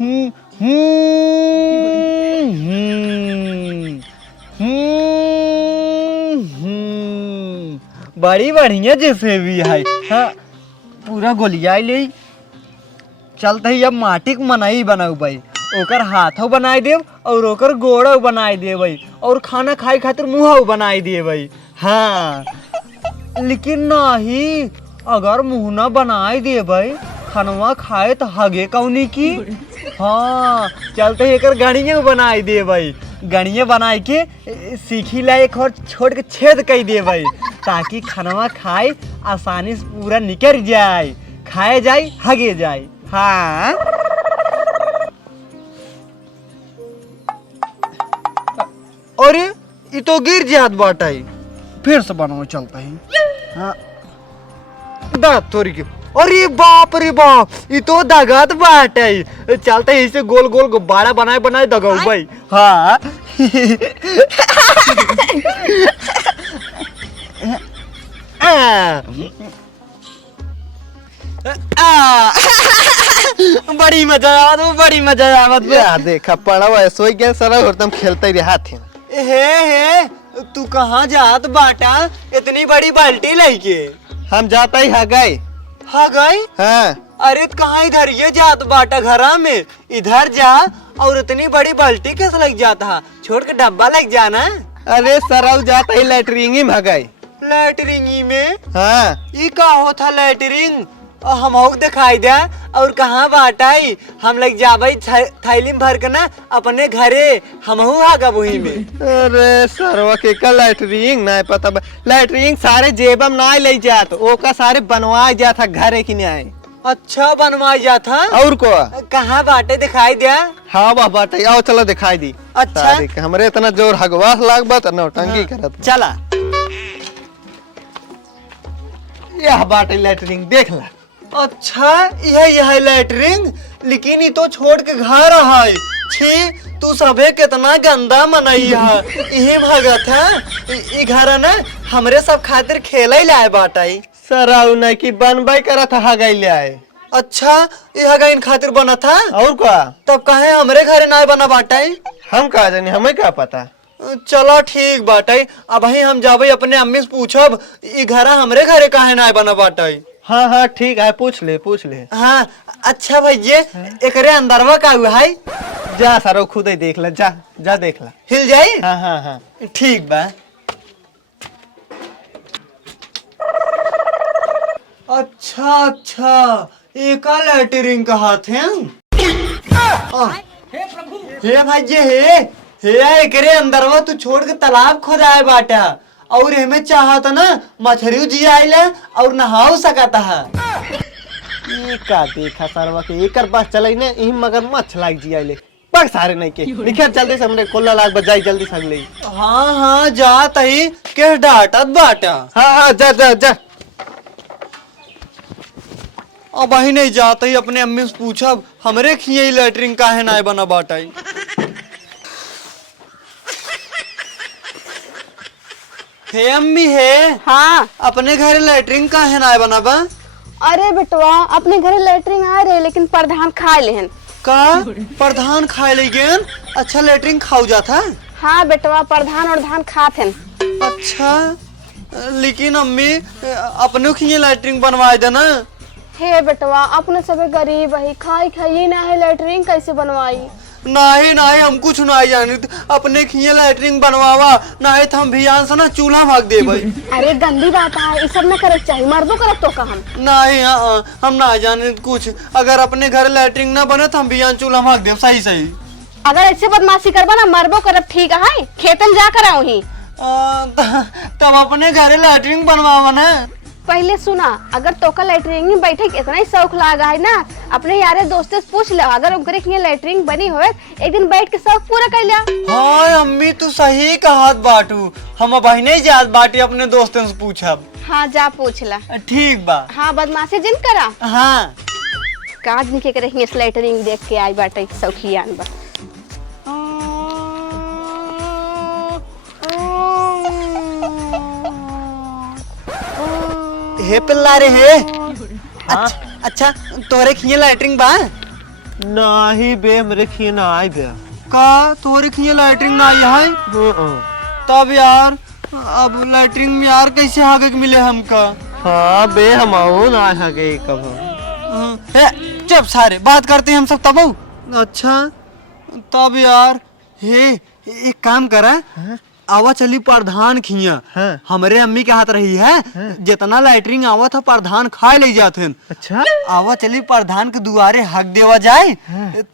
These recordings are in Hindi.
हम्म, हम्म, बड़ी बढ़िया जैसे भी है। हाँ पूरा गोलिया ले चलते ही अब माटी के मनाई बनाऊ भाई, ओकर हाथों बनाई देव और ओकर गोड़ो बनाई दे भाई, और खाना खाए खातिर मुँह बनाई दिए भाई। हाँ लेकिन नहीं, अगर मुँह ना बनाई दे भाई खानवा खाए तो हगे कौनी की। हाँ चलते ही एकर गणिया बनाई दे भाई, गणिया बनाई के सीखी ला एक और छोड़ के छेद कर दे भाई, ताकि खानवा खाए आसानी से पूरा निकल जाए, खाए जाए हगे जाए। हाँ अरे ये तो गिर जात बाटाई, फिर से बनाओ चलता है। हाँ दांत तोरी के, अरे बाप रे बाप ये तो दगत बाटाई, चलता है इसे गोल गोल गुब्बारा बनाए बनाए दगाऊ भाई। हाँ बड़ी मजा आवत, बड़ी मजा आवत। देखा पड़ा ऐसो ही गया सारा हरदम खेलते ही रहा थे। हे तू कहाँ जात बाटा इतनी बड़ी बाल्टी लेके? हम जाता ही हा गए। हाँ गई? हाँ अरे कहाँ इधर ये जात बाटा घरा में, इधर जा और इतनी बड़ी बाल्टी कैसे लग जाता, छोड़ के डब्बा लग जाना। अरे सराउ जाता ही लैटरिंग में गए। लैटरिंग में? हाँ ये का होता लैटरिंग? हम दिखाई दे और कहाँ बाटाई, हम लग जाबई थैली में भर के ना अपने घरे, हमहू आगा वही में। अरे सरवा के का लैटरिंग नहीं पता, लैटरिंग सारे जेबम ना ले जात, ओका सारे बनवाए जाता घरे की नहीं आए। अच्छा बनवाई जाता और को कहाँ बाटे दिखाई दे? हाँ वाह बाटे आओ चलो दिखाई दी। अच्छा हमरे इतना जोर हगवास लाग बात नौटंकी करत। चला यह बाटे लैटरिंग देख ला। अच्छा यह लैटरिंग, लेकिन ये तो छोड़ के घर है। छी तू सभे कितना गंदा मनई है, यही भगत है ये घर ना हमरे सब खातिर खेले लाए बाटाई। सराउ नहीं की बनबाई करा था हा गई ले आए। अच्छा यह इन खातिर बना था और क्या? तब कहे हमरे घरे ना बना बाटाई? हम कहा जानी, हमें क्या पता। चलो ठीक बाटाई, अब ही हम जाबे अपने अम्मी से पूछब ये घरा हमरे घरे काहे ना बना बाटाई। हाँ हाँ ठीक है, पूछ ले पूछ ले। हाँ अच्छा भैया एकरे अंदरवा का हुआ है? जा सरो खुद ही देख ले, जा जा देख ला। हिल जाई? हाँ हाँ हाँ ठीक बा। अच्छा अच्छा एका लैटरिंग कहा थे। हे भाई हे एकरे अंदरवा तू छोड़ के तालाब खोदाए बाटा, और हमें चाहत ना मछरी जी आइले और नहाओ सकता है। ये का देखा सरवा के एकर पास चले ने ई मगर मछ लाग जी आइले पग सारे नहीं के लिखे जल्दी से हमरे कोल्ला लाग बजाई जल्दी से ले। हाँ हाँ जात ही के डांटत बाटा। हाँ हाँ जा जा जा। अब ही नहीं जाता ही अपने अम्मी से पूछब हमरे खिए लैटरिंग काहे ना बना बाटाई। हे अम्मी है, हाँ अपने घर लैटरिंग काहे ना बना बा? अरे बेटवा अपने घरे लैटरिन आ रहे लेकिन प्रधान खा लेहन। का प्रधान खाए ले गेन? अच्छा लैटरिंग खाऊ जाता? हाँ बेटवा प्रधान और धान खाथेन। अच्छा लेकिन अम्मी अपने खिए लैटरिंग बनवाए देना। हे बेटवा अपने सबे गरीब है, खाई खाई ना है लैटरिन कैसे बनवाई? नहीं नहीं हम कुछ नहीं जानी, अपने खिए लैटरिंग बनवावा, नहीं तो हम भियान से ना चूल्हा भाग दे भाई। अरे गंदी बात है, ये सब ना करे चाहिए, मर्दों करब तो का हम नहीं। हम ना जाने कुछ, अगर अपने घर लैटरिंग ना बने तो हम भियान चूल्हा भाग दे। सही सही। अगर ऐसे बदमाशी करबा ना मरबो करब, ठीक है खेतन जा कर वही। तब अपने घर लैटरिंग बनवावा ना। पहले सुना, अगर तोका लैटरिन में बैठे के इतना ही शौक लागा है ना, अपने यारे दोस्तों से पूछ ले, अगर उनके लिए लैटरिन बनी हो एक दिन बैठ के शौक पूरा कर लिया। हाँ अम्मी तू सही कहत बाटू, हम अब नहीं जात बाटी अपने दोस्तों से पूछब। हाँ जा पूछ ला। ठीक बा। हाँ बदमाशी जिन करा। हाँ काज निके करे लैटरिन देख के आई बाटे शौकियान बा। हे पिल्ला रे हे। अच्छा तोरे खिए लैटरिंग बा? नहीं बे मेरे खिए ना आई बे। का तोरे खिए लैट्रिन ना आई है? तब यार अब लैट्रिन में यार कैसे आगे मिले हमका? हाँ बे हम आओ ना आगे कब। चुप सारे बात करते हैं हम सब तब। अच्छा तब यार हे एक काम करा, आवा चली प्रधान खिया। हाँ। हमारे अम्मी के हाथ रही है, जितना लैट्रिन आवा था प्रधान खाए ले जाते। अच्छा आवा चली प्रधान के दुआरे हक देवा जाए,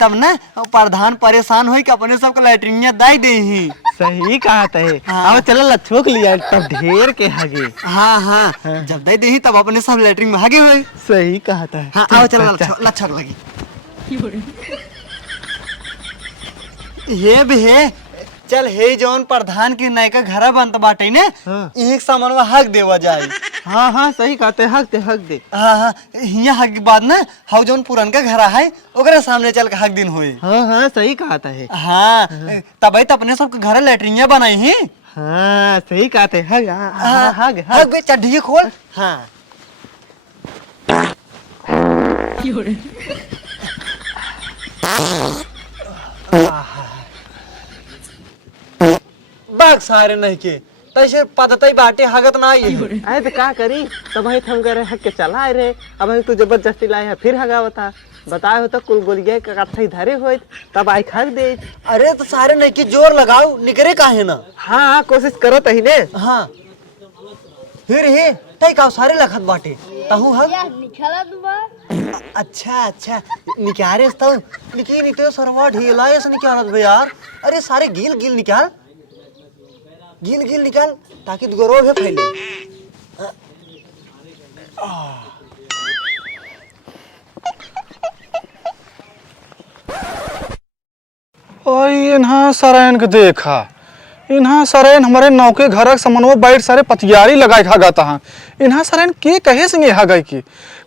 तब ना प्रधान परेशान हो कि अपने सबके लैट्रिन दाई दे ही। सही कहा था। हाँ। अब चलो लच्छोक लिया तब ढेर के हगे। हाँ हाँ जब दाई दे ही तब अपने सब लैट्रिन में हगे हुए। सही कहा था। हाँ आओ चलो लच्छक लगी। ये भी है चल हे जौन प्रधान के नयका घरा बनत बाटे ने, हाँ। एक सामान हक देवा जाए। हाँ हाँ सही कहते हक दे। हाँ हाँ हिया हक के बाद ना हाउ जौन पुरनका घरा है ओकरे सामने चल के हक दिन होए। हाँ हाँ सही कहा था। हाँ तब अपने सबके घर लैट्रिन बनाई ही। हाँ सही कहते हग हग हक बे चड्ढी खोल। हाँ बाग सारे नहीं के तैसे पदतई बाटे हगत ना आई। आए तो क्या करी तब ही थम करे हक के चला आए रहे। अब तू जबरदस्ती लाए है फिर हगावता बताए हो तो कुल गोलिया के कट्ठा धरे हो तब आई खा दे। अरे तो सारे नहीं के जोर लगाओ निकरे काहे ना। हाँ कोशिश करो तही ने। हाँ फिर हे तई का सारे लखत बाटे तहु हग। अच्छा निकारे तो निकी नहीं तो सरवा ढेला ऐसे निकालत बे यार। अरे सारे गिल निकाल गिल निकाल ताकि गौरव है फैले। ओए इन्हा सरेन के देखा, इन्हा सरेन हमारे नौके घर समनवा बैठ सारे पतियारी लगाए खागता है। इन्हा सरेन के कहे संगे हा गई की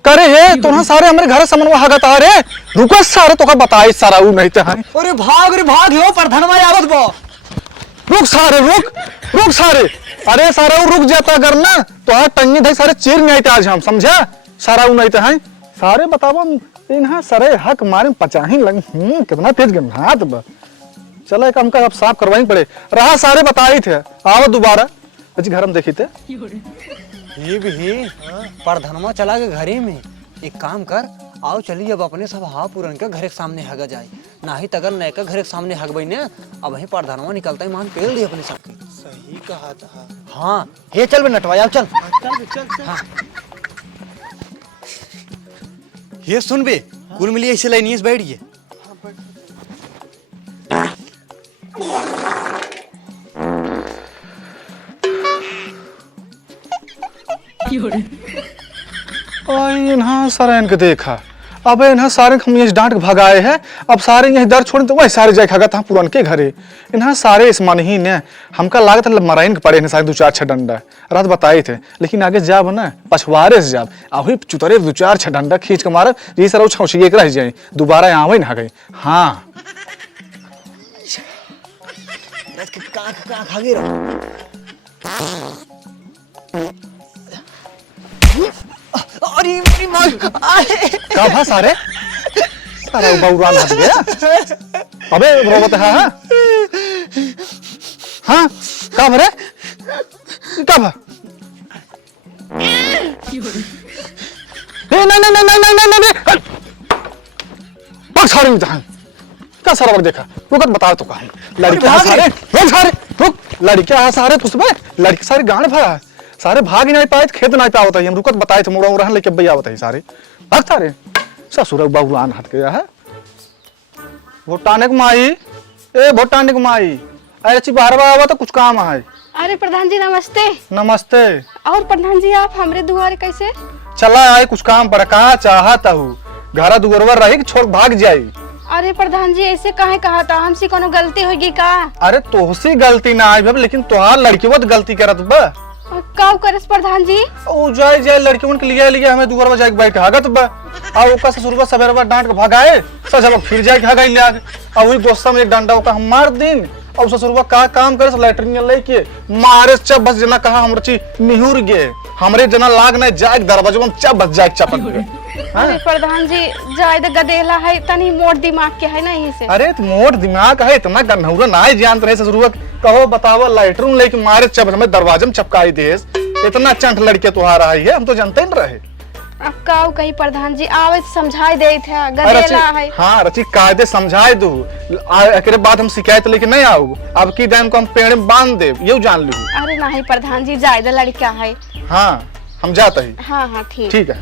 करे हे तो सारे हमारे घर समनवा हागता रे। रुको सारे तो का बताई सारा उ नहीं तो है। अरे भाग हो प्रधानवा आवत बा। रुक सारे अरे सारा उ रुक जाता अगर ना तो हां टंगी धई सारे चीर नहीं आते आज हम समझा। सारा उ नहीं तो है सारे बतावा इन्हा सरे हक मारे पचाही लग कितना तेज गन हाथ बा। चलो एक काम का अब साफ करवाई पड़े रहा सारे बताई थे आओ दोबारा अच्छी घर में देखी थे। ये भी प्रधानवा चला के घरे में एक काम कर आओ चलिए अब अपने सब हाँ पुरन के घर के सामने हगा जाए ना ही तगर नए का घर के सामने हगबई ने अब वही प्रधानवा निकलता ही मान पेल दी अपने सबके। सही कहा था। हाँ हे चल बे नटवा चल। हाँ ये सुन बे कुल मिलिए ऐसे लाइनिए से बैठिए। इन्हा सारे इनके देखा अब इन्हा सारे हम ये डांट के भगाए हैं। अब सारे यही दर छोड़ तो वही सारे जाए खागा था पुरान के घरे। इन्हा सारे इस मन ही ने हमका लागत मराइन के पड़े सारे 2-4 डंडा रात बताए थे लेकिन आगे जाब ना पछवारे से जाब अभी चुतरे 2-4 डंडा खींच के मारब ये सर छौछी एक रह जाए दोबारा आवे ना गई। हाँ अरे कब सारे सारा बउरान हट गया। अबे रोबत है हाँ कब रे कब नहीं सारे क्या सारा बार देखा रुक बता तो कहा लड़के सारे रुक सारे रुक लड़के सारे तुझमें लड़के सारे गांड भरा सारे भाग नहीं पाए खेत नहीं पाया होता हम रुकत बताए थे मुड़ा उड़ान लेके भैया बताइए सारे भाग सारे ससुर बहुरान हट गया है। भोटाने को माई ए भोटाने को माई अरे बाहर आवा तो कुछ काम है। अरे प्रधान जी नमस्ते। नमस्ते। और प्रधान जी आप हमरे दुआरे कैसे चला आए कुछ काम पर कहाँ चाहता हूँ घरा दुगरवर रही छोड़ भाग जाई। अरे प्रधान जी ऐसे काहे कहा था हमसे कोनो गलती होगी का। अरे तोहसी गलती ना आई लेकिन तोहार लड़की वो गलती करत बा का करस प्रधान जी ओ जाए लड़कियों के लिए हमें दुगरवा जाके बैठ हागत बा आ ओका ससुरवा सवेरवा डांट के भगाए सजब फिर जाके हागा ले आ आ वही गोस्सा में एक डंडा ओका हम मार दिन और ससुरवा का काम करे लैट्रिन लेके मारे चब बस जना कहा हमर ची निहुर गे हमरे जना लाग ना जाए दरवाजे में चब बस जाए चपक अरे प्रधान जी जायद गदेला है तनी मोट दिमाग के है ना यही से। अरे तो मोट दिमाग है इतना गन्हौरा ना है जानत रहे ससुरुआ कहो बतावा लाइटरूम लेके मारे चब में दरवाजे में चपकाई देस इतना चंट लड़के तुहारा है हम तो जानते ही रहे। अब काऊ कही प्रधान जी आवे समझाई दे थे गदेला है। हाँ रची कायदे समझाए दू एकरे बाद हम शिकायत लेके नहीं आऊ अब की दिन को हम पेड़ में बांध दे ये जान लू। अरे नहीं प्रधान जी जायद लड़का है। हाँ हम जाते ही। हाँ हाँ ठीक ठीक है।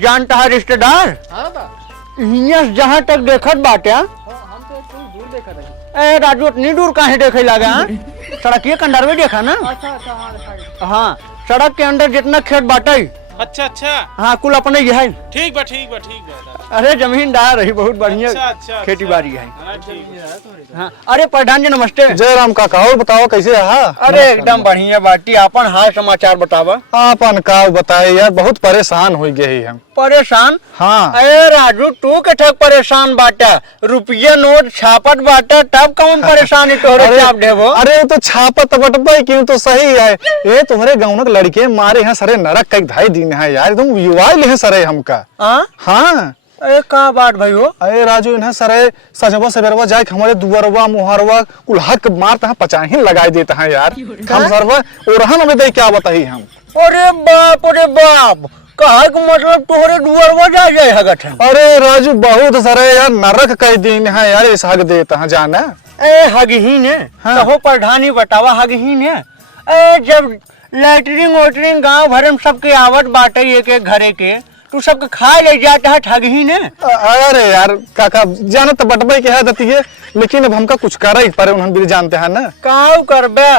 जानता है रिश्तेदार हियां जहाँ तक देखत बाटे ए राजू इतनी दूर काहे देखे लगा सड़क के कंडर में देखा ना। हाँ सड़क के अंदर जितना खेत बाटे अच्छा अच्छा हाँ कुल अपने ही है। ठीक बा ठीक बा ठीक बा। अरे जमीनदार रही बहुत बढ़िया अच्छा खेती बाड़ी है। हाँ, ठीक है। हाँ अरे प्रधान जी नमस्ते। जय राम काका और बताओ कैसे है। अरे एकदम बढ़िया बाटी अपन हाल समाचार बतावा। आपन का बताए यार बहुत परेशान हो गए हम। परेशान हाँ अरे राजू तू के ठक परेशान बाटा रुपया नोट छापत बाटा तब कौन परेशानी तोहरे छाप देबो। अरे तो छापत बटबई क्यों तो सही है ये तुम्हारे गाँव के लड़के मारे हैं सरे नरक कई ढाई दिन है यार एकदम युवा ले सरे हमका। हाँ अरे का बात भाई हो। अरे राजू इन्हें सरे सजवा सवेरवा जाए हमारे दुआरवा मुहरवा कुल हक मारते हैं पचाही लगा देते हैं यार हम सरवा और में दे क्या बताई हम। अरे बाप कहा मतलब तोहरे दुआरवा जाए हगत है। अरे राजू बहुत सरे यार नरक कई दिन है यार इस हक देते हैं जाना। ए हगहीन है कहो प्रधानी बतावा हगहीन है। ए जब लैटरिंग वोटरिंग गांव भर में सबके आवत बाटे एक एक घरे के तू सबके खा ले जाता है ठगहीन है। अरे यार काका जानत बटबई के है दतिये लेकिन अब हमका कुछ करे पर उन्होंने भी जानते हैं ना। काऊ करबे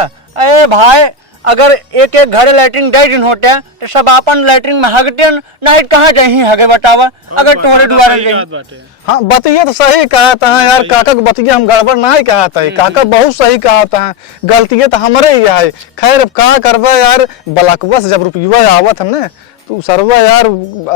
ए भाई अगर एक एक घर लैटरिन दे दिन होते तो सब अपन लैटरिन में हगते नहीं कहाँ जाही हगे बतावा अगर तोहरे द्वारा जाही। हाँ बतिया तो सही कहा था यार काका को बतिया हम गड़बड़ नहीं कहा था काका बहुत सही कहा था गलतियाँ तो हमारे ही है। खैर अब का करबा यार बलकवा से जब रुपया आवत हम ने तू सरवा यार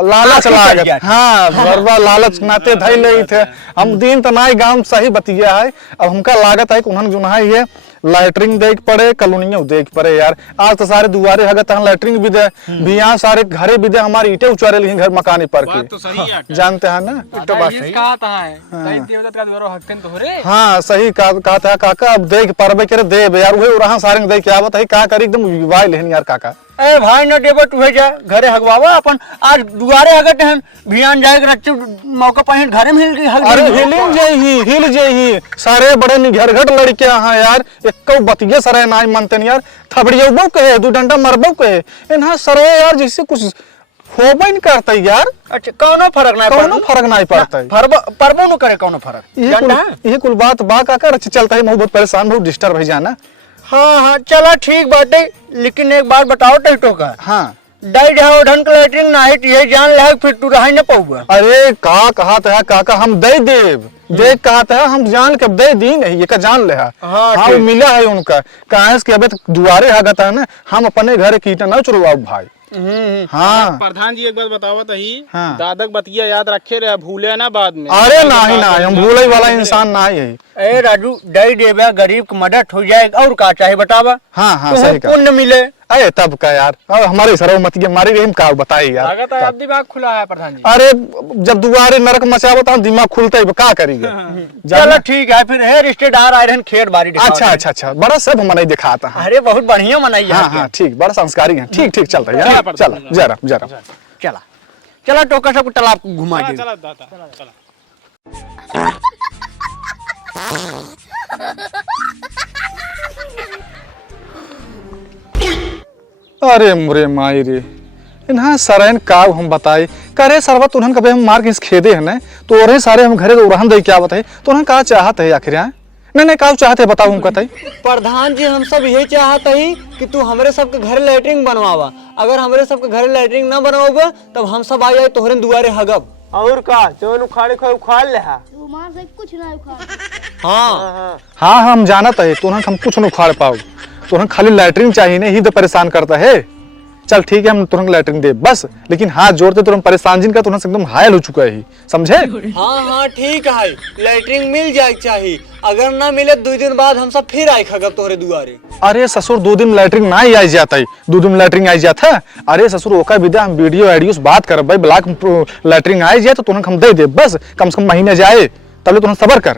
लालच लागत। हाँ सरवा लालच नाते धई ले थे हम दिन तो नहीं गांव सही बतिया है अब हमका लागत है कि उन्होंने जो है ये लैटरिंग देख पड़े कॉलोनिया देख पड़े यार आज तो सारे दुआरे हगत लैटरिंग भी दे भी यहाँ सारे घरे भी दे हमारे ईटे उचारे लिए घर मकाने पर के तो सही है जानते हैं ना। तो बात सही कहा था है कहीं देवदत्त का द्वारा हकन तो रे। हाँ सही कहा था काका अब देख परबे करे देव यार वही वहाँ सारे देख क्या बता का करी एकदम विवाह लेन यार काका। ए भाई न देबो तू जा घरे हगवावा अपन आज दुआरे हगत हैं भियान जाए रच्चू मौका पर घरे में हिल हग। अरे हिल जाही सारे बड़े निघर घट लड़के हाँ यार एक बतिये सरे नाई मनते यार थबड़ियो कहे दू डंडा मरबो कहे इन्हा सरे यार जैसे कुछ होबे नहीं करता यार। अच्छा कौनो फर्क नहीं पड़ता परबो न करे कौनो फर्क ये कुल बात बा काका चलता है बहुत परेशान बहुत डिस्टर्ब हो जाना। हाँ चला ठीक बात है लेकिन एक बात बताओ टेटो का। हाँ डाई जाओ ढंग का लैटरिंग ना है ये जान ले फिर तू रह न पाऊगा। अरे का कहा था काका हम दे देव देख कहा था हम जान के दे दी नहीं ये का जान ले। हाँ मिला है उनका कहा के अब दुआरे हगता है ना हम अपने घर कीटा न चुरवाओ भाई। हाँ प्रधान जी एक बात बतावा ही हाँ। दादक बतिया याद रखे रहे भूले ना बाद में। अरे नहीं हम भूले वाला इंसान नहीं है। ए राजू दई देवे गरीब की मदद हो जाए और का चाहे बतावा। हाँ सही कहा पुण्य मिले। अरे तब का यार अब हमारे सरवमती हमारी रहीम का बताई यार दिमाग खुला है प्रधान जी। अरे जब दुआरे नरक मचावता दिमाग खुलता है का करेगा। चलो ठीक है फिर है रिश्तेदार आए रहन खेत बाड़ी। अच्छा बड़ा सब मनाई दिखाता है। अरे बहुत बढ़िया मनाई। हाँ ठीक बड़ा संस्कारी है ठीक चलता है यार चल जरा चला चला टोका सब तालाब घुमा दे। चला दादा चला। अरे मुरे माई रे इन्हा सरैन काव हम बताए करे सरवा तुहन कभी हम मार के खेदे है ना तो और सारे हम घरे उड़हन दे क्या बताए तो उन्हें का चाहत है आखिर नहीं काव चाहते बताओ हम कहते प्रधान जी हम सब यही चाहते ही कि तू हमारे सबके घर लैटरिंग बनवावा अगर हमारे सबके घर लैटरिंग ना बनवाओगे तब हम सब आ जाए तोहरे दुआरे हगब और का चोन उखाड़े उखाड़ ले। कुछ ना उखाड़। हाँ हम जानत है तुहन हम कुछ नहीं उखाड़ पाओ तुहन खाली लैटरिन चाहिए नहीं ही तो परेशान करता है चल ठीक है हम तुरंत लैटरिन दे बस, लेकिन हाथ जोड़ते तुरंत परेशान जिनका तुरंत एकदम हायल हो चुका है, समझे? हाँ हाँ ठीक है, लैटरिन मिल जाए चाहिए। अगर ना मिले 2 दिन बाद हम सब फिर आए खगब तोहरे दुआरे। अरे ससुर 2 दिन में लैटरिन ना ही आई जाता है, 2 दिन में लैटरिन आई जाता है। अरे ससुर ओका विदा हम वीडियो एडियो से बात कर भाई, ब्लॉक लैटरिन आई जाए तो तुरंत हम दे दे बस, कम से कम महीने जाए तब ले तुरंत सबर कर।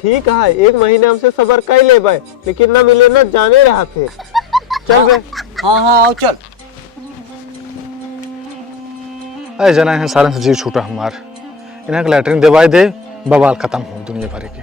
ठीक है 1 महीने हमसे सबर कर ले भाई, लेकिन ना मिले ना जाने रहा फिर। चल बे। हाँ हाँ आओ चल। अरे जना है सारे से जीव छूटा हमार, इन्हें लैटरिन दवाई दे, बवाल खत्म हो दुनिया भर के।